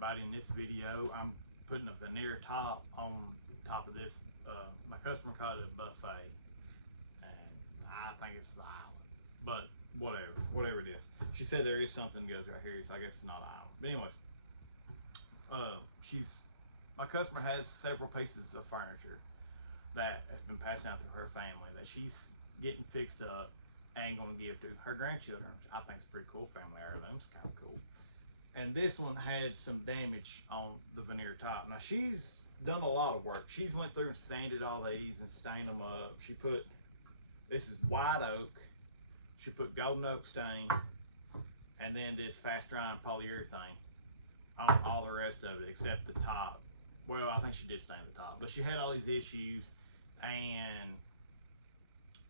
everybody. In this video, I'm putting a veneer top on top of this. My customer called it a buffet, and I think it's the island, but whatever it is. She said there is something that goes right here, so I guess it's not an island. But anyways, my customer has several pieces of furniture that has been passed down through her family that she's getting fixed up and going to give to her grandchildren, which I think is pretty cool. Family heirloom, it's kind of cool. And this one had some damage on the veneer top. Now she's done a lot of work. She's went through and sanded all these and stained them up. She put, this is white oak. She put golden oak stain, and then this fast drying polyurethane on all the rest of it except the top. Well, I think she did stain the top, but she had all these issues, and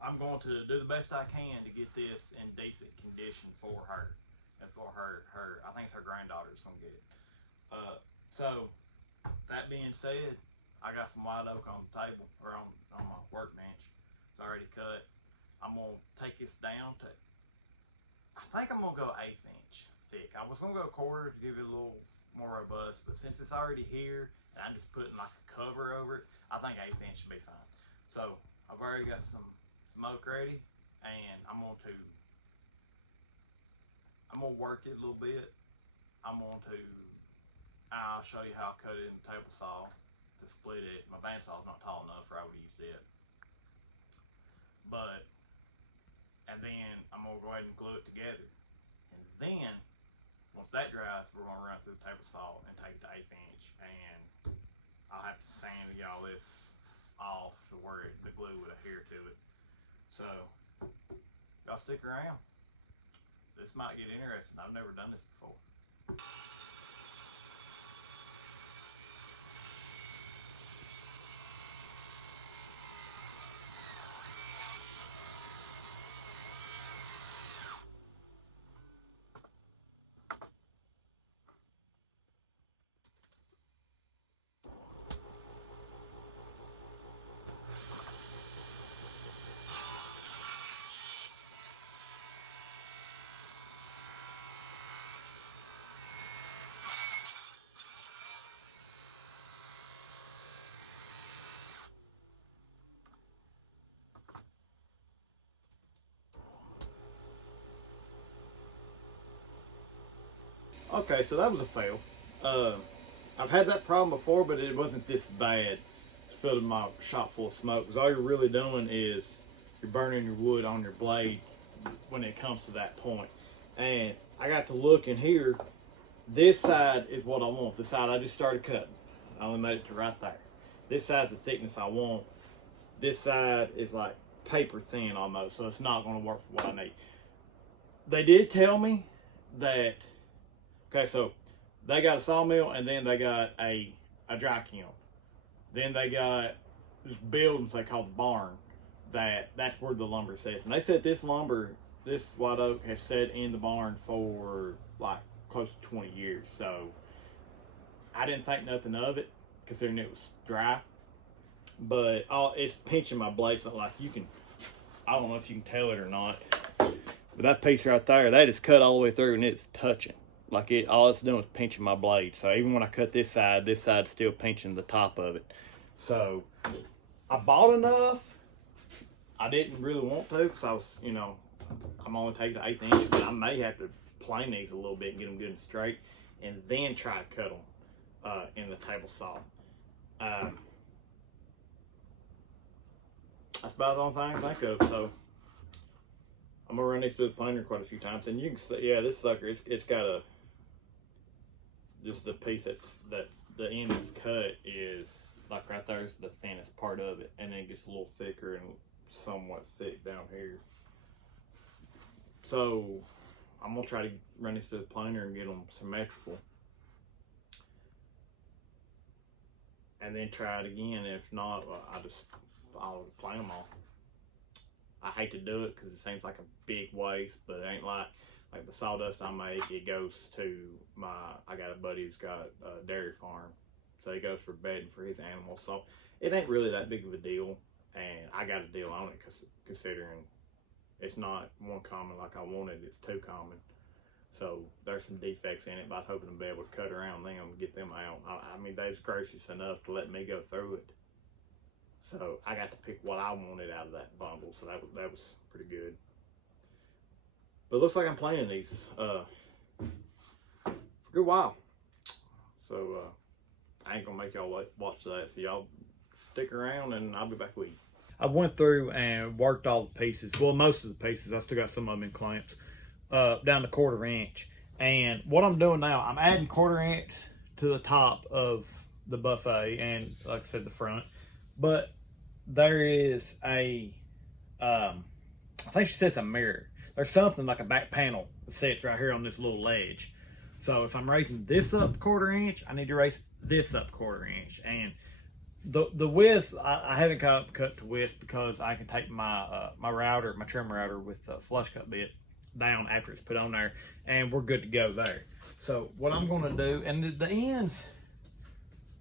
I'm going to do the best I can to get this in decent condition for her. And for her, I think it's her granddaughter's gonna get it. So that being said, I got some white oak on the table or on my workbench. It's already cut. I'm gonna take this down to, I think I'm gonna go 1/8 inch thick. I was gonna go 1/4 to give it a little more robust, but since it's already here and I'm just putting like a cover over it, I think 1/8 inch should be fine. So I've already got some smoke ready, and I'm gonna work it a little bit. I'll show you how I cut it in the table saw to split it. My bandsaw's not tall enough, or I would have used it. And then I'm gonna go ahead and glue it together. And then, once that dries, we're gonna run it through the table saw and take it to 1/8 inch. And I'll have to sand all this off to where the glue would adhere to it. So, y'all stick around. This might get interesting. I've never done this before. Okay, so that was a fail. I've had that problem before, but it wasn't this bad. Filling my shop full of smoke, because all you're really doing is you're burning your wood on your blade when it comes to that point. And I got to look in here. This side is what I want. The side I just started cutting. I only made it to right there. This side's the thickness I want. This side is like paper thin almost, so it's not going to work for what I need. They did tell me that, okay, so they got a sawmill, and then they got a dry kiln. Then they got this buildings they call the barn. That's where the lumber sits. And they said this lumber, this white oak, has sat in the barn for like close to 20 years. So I didn't think nothing of it, considering it was dry. But it's pinching my blades. Like you can, I don't know if you can tell it or not, but that piece right there, that is cut all the way through and it's touching. Like all it's doing is pinching my blade. So even when I cut this side's still pinching the top of it. So I bought enough. I didn't really want to, because I was, I'm only taking the 1/8 inch, but I may have to plane these a little bit and get them good and straight, and then try to cut them in the table saw. That's about the only thing I can think of. So I'm gonna run these through the planer quite a few times, and you can see, yeah, this sucker, it's got just the piece that's the end that's cut is like right there's the thinnest part of it, and then it gets a little thicker and somewhat thick down here. So I'm gonna try to run these through the planer and get them symmetrical, and then try it again. If not, I'll plane them all. I hate to do it because it seems like a big waste, but it ain't like the sawdust I make. It goes to I got a buddy who's got a dairy farm, so he goes for bedding for his animals. So it ain't really that big of a deal, and I got a deal on it considering it's not one common like I wanted. It's two common. So there's some defects in it, but I was hoping to be able to cut around them and get them out. I mean, they was gracious enough to let me go through it. So I got to pick what I wanted out of that bundle. So that was pretty good. But it looks like I'm playing these for a good while. So I ain't gonna make y'all watch that. So y'all stick around and I'll be back with you. I went through and worked all the pieces. Well, most of the pieces. I still got some of them in clamps. Down to 1/4 inch. And what I'm doing now, I'm adding 1/4 inch to the top of the buffet and, like I said, the front. But there is a, I think she says a mirror. There's something like a back panel that sits right here on this little ledge. So if I'm raising this up 1/4 inch, I need to raise this up 1/4 inch. And the width, I haven't cut to width because I can take my my router, my trim router with the flush cut bit down after it's put on there, and we're good to go there. So what I'm going to do, and the ends,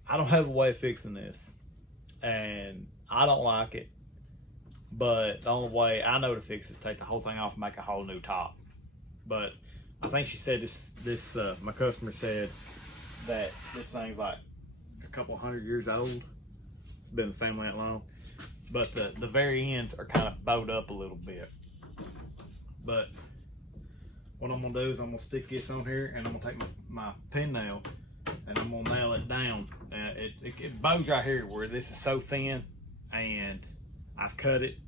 I don't have a way of fixing this, and I don't like it, but the only way I know to fix it is take the whole thing off and make a whole new top. But I think she said this my customer said that this thing's like a couple 100 years old. It's been in the family that long, but the very ends are kind of bowed up a little bit. But what I'm gonna do is I'm gonna stick this on here, and I'm gonna take my pin nail and I'm gonna nail it down. It bows right here where this is so thin, and I've cut it.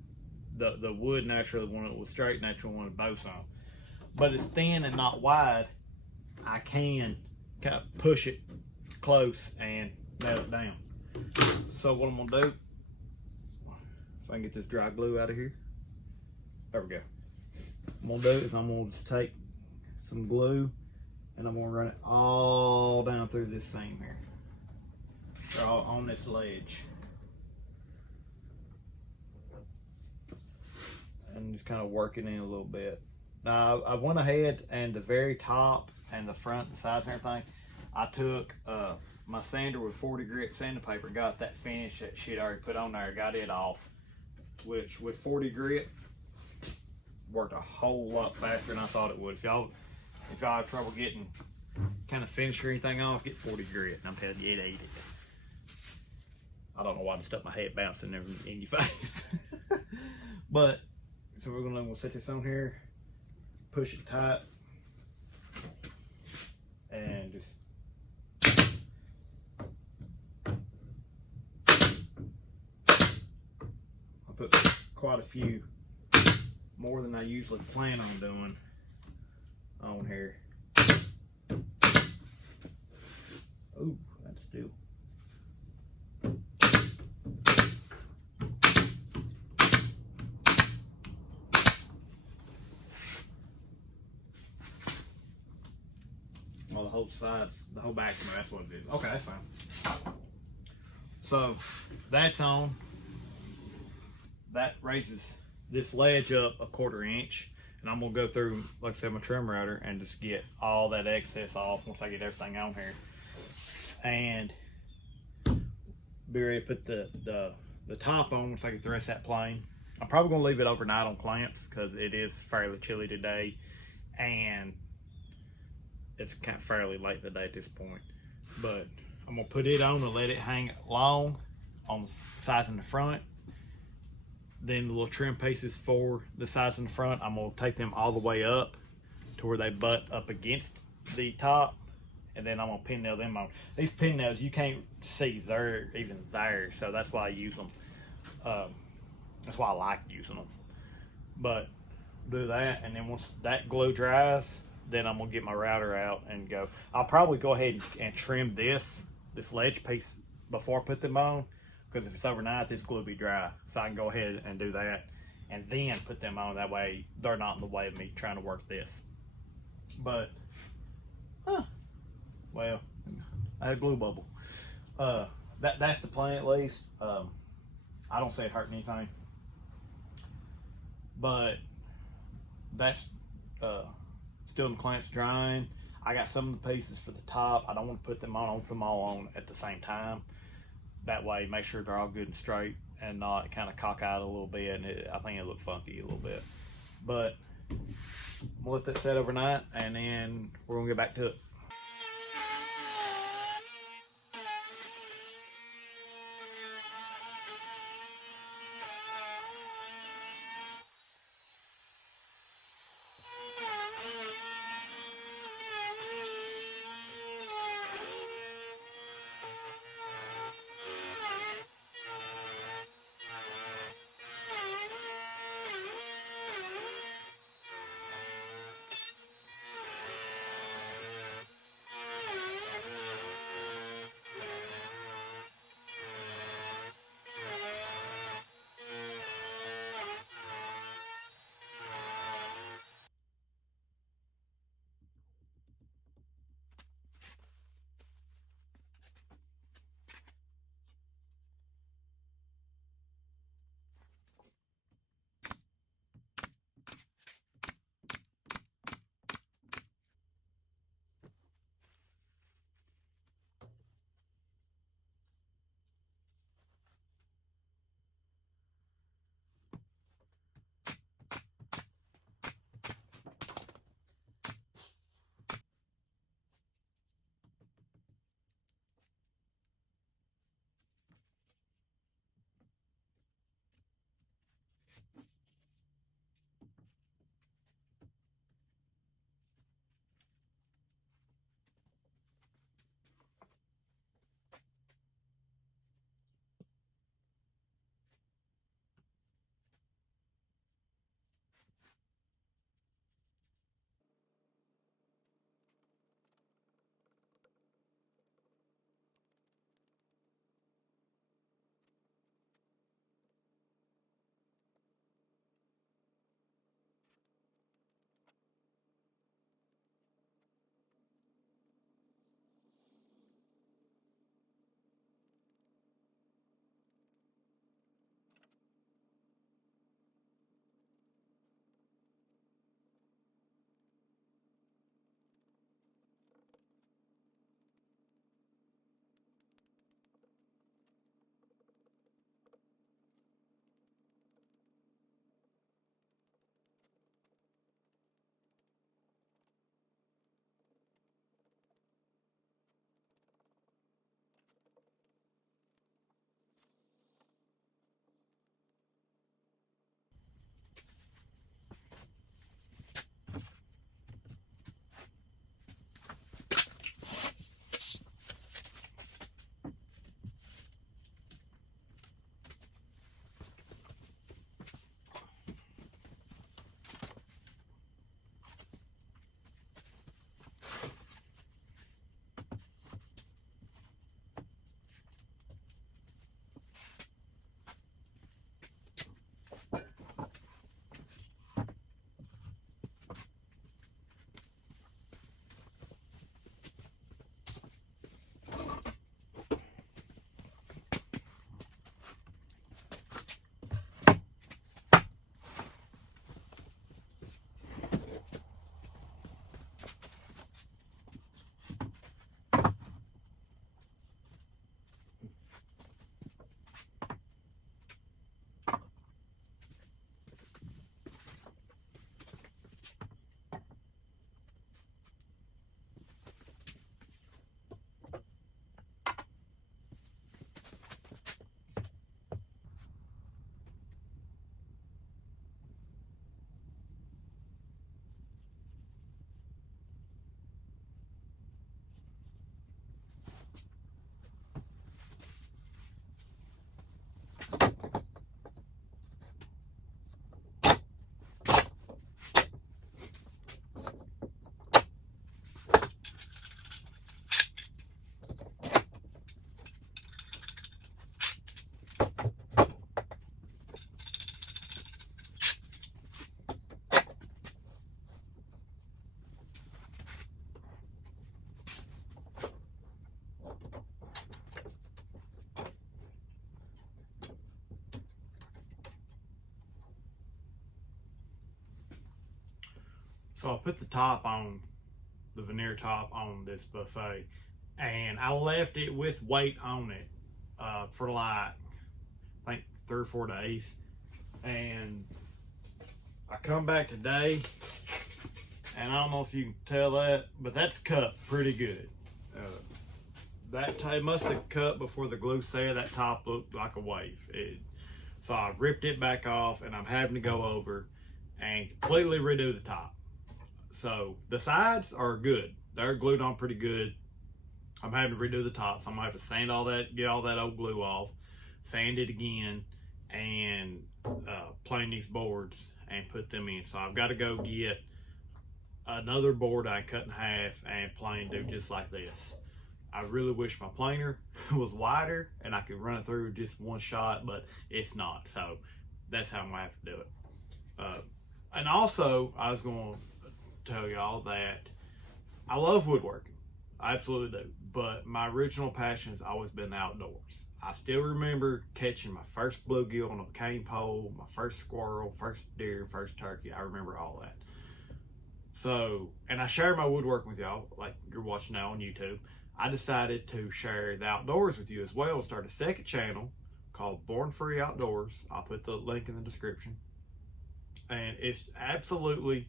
The wood naturally, when it was straight, naturally wanted to bow some, but it's thin and not wide. I can kind of push it close and nail it down. So what I'm gonna do, if I can get this dry glue out of here, there we go. What I'm gonna do is I'm gonna just take some glue and I'm gonna run it all down through this seam here, or all on this ledge, and just kind of work it in a little bit. Now I went ahead and the very top and the front, the sides and everything, I took my sander with 40 grit sandpaper, got that finish that shit I already put on there, got it off, which with 40 grit worked a whole lot faster than I thought it would. If y'all have trouble getting kind of finish or anything off, get 40 grit, and I'm telling you, it ate it. I don't know why I stuck my head bouncing in your face. But so we're gonna set this on here, push it tight, and just I put quite a few, more than I usually plan on doing, on here. Ooh, that's still. Well, the whole sides, the whole back, that's what it is. Okay, that's fine. So that's on. That raises this ledge up a 1/4 inch, and I'm gonna go through, like I said, my trim router and just get all that excess off once I get everything on here, and be ready to put the top on once I get the rest of that plane. I'm probably gonna leave it overnight on clamps because it is fairly chilly today, and it's kind of fairly late in the day at this point. But I'm gonna put it on and let it hang long on the sides in the front. Then the little trim pieces for the sides in the front, I'm gonna take them all the way up to where they butt up against the top, and then I'm gonna pin nail them on. These pin nails, you can't see they're even there, so that's why I use them. That's why I like using them. But do that, and then once that glue dries, then I'm gonna get my router out and go. I'll probably go ahead and trim this ledge piece before I put them on, because if it's overnight, this glue will be dry. So I can go ahead and do that and then put them on. That way they're not in the way of me trying to work this. But, well, I had a glue bubble. That's the plan at least. I don't see it hurting anything. But that's still in the clamps drying. I got some of the pieces for the top. I don't want to put them on. I want to put them all on at the same time. That way, make sure they're all good and straight and not kind of cock out a little bit. And I think it look funky a little bit. But I'm gonna let that set overnight, and then we're gonna get back to it. So I put the veneer top on this buffet, and I left it with weight on it for like, I think 3 or 4 days. And I come back today And I don't know if you can tell that, but that's cut pretty good. That must have cut before the glue set. That top looked like a wave. So I ripped it back off, and I'm having to go over and completely redo the top. So the sides are good. They're glued on pretty good. I'm having to redo the top, so I'm gonna have to sand all that, get all that old glue off, sand it again, and plane these boards and put them in. So I've got to go get another board I cut in half and plane do just like this. I really wish my planer was wider and I could run it through just one shot, but it's not. So that's how I'm gonna have to do it. And also, I was gonna tell y'all that I love woodworking. I absolutely do. But my original passion has always been outdoors. I still remember catching my first bluegill on a cane pole, my first squirrel, first deer, first turkey. I remember all that. So, and I share my woodworking with y'all, like you're watching now on YouTube. I decided to share the outdoors with you as well. Start a second channel called Born Free Outdoors. I'll put the link in the description. And it's absolutely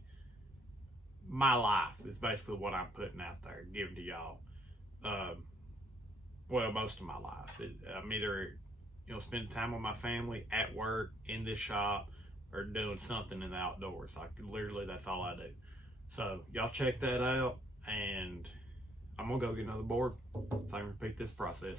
my life is basically what I'm putting out there, giving to y'all. Well, most of my life. I'm either, spending time with my family, at work, in this shop, or doing something in the outdoors. Like literally, that's all I do. So y'all check that out, and I'm gonna go get another board so I can repeat this process.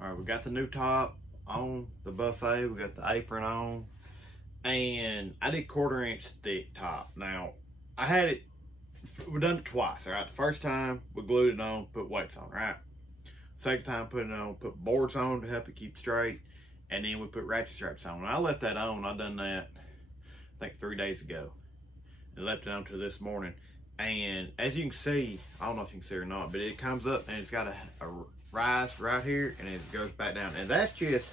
All right, we got the new top on the buffet. We got the apron on, and I did 1/4 inch thick top. Now, I had it. We done it twice. All right, the first time we glued it on, put weights on. Right. Second time put it on, put boards on to help it keep straight, and then we put ratchet straps on. And I left that on. I done that, I think 3 days ago, and left it on to this morning. And as you can see, I don't know if you can see or not, but it comes up and it's got a rise right here, and it goes back down. And that's just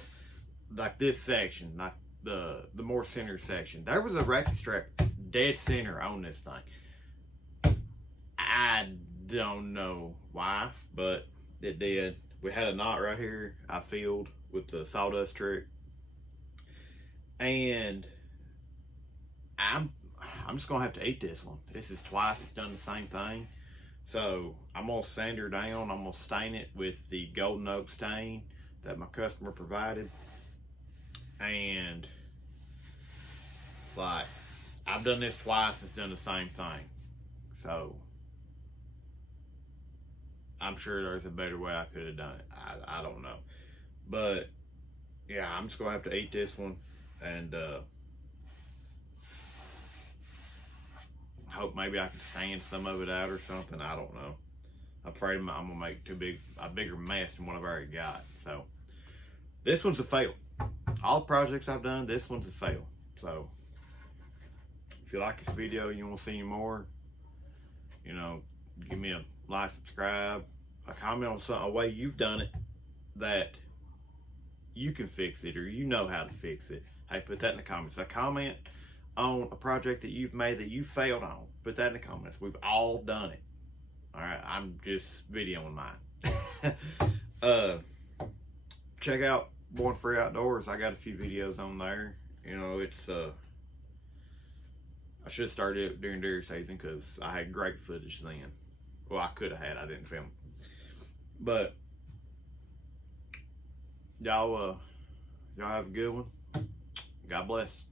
like this section, like the more center section. There was a ratchet strap dead center on this thing. I don't know why, but it did. We had a knot right here I filled with the sawdust trick, and I'm just gonna have to eat this one. This is twice it's done the same thing. So I'm gonna sand her down. I'm gonna stain it with the golden oak stain that my customer provided. And like, I've done this twice, it's done the same thing. So I'm sure there's a better way I could have done it. I don't know. But yeah, I'm just gonna have to eat this one, and hope maybe I can sand some of it out or something. I don't know. I'm afraid I'm gonna make a bigger mess than what I've already got. So this one's a fail. All the projects I've done, this one's a fail. So if you like this video, you want to see any more, you know, give me a like, subscribe, a comment on something, a way you've done it that you can fix it, or you know how to fix it. Hey, put that in the comments. A comment on a project that you've made that you failed on. Put that in the comments. We've all done it. All right, I'm just videoing mine. Check out Born Free Outdoors. I got a few videos on there. You know, it's I should have started it during deer season because I had great footage then. Well, I could have had. I didn't film. But y'all have a good one. God bless.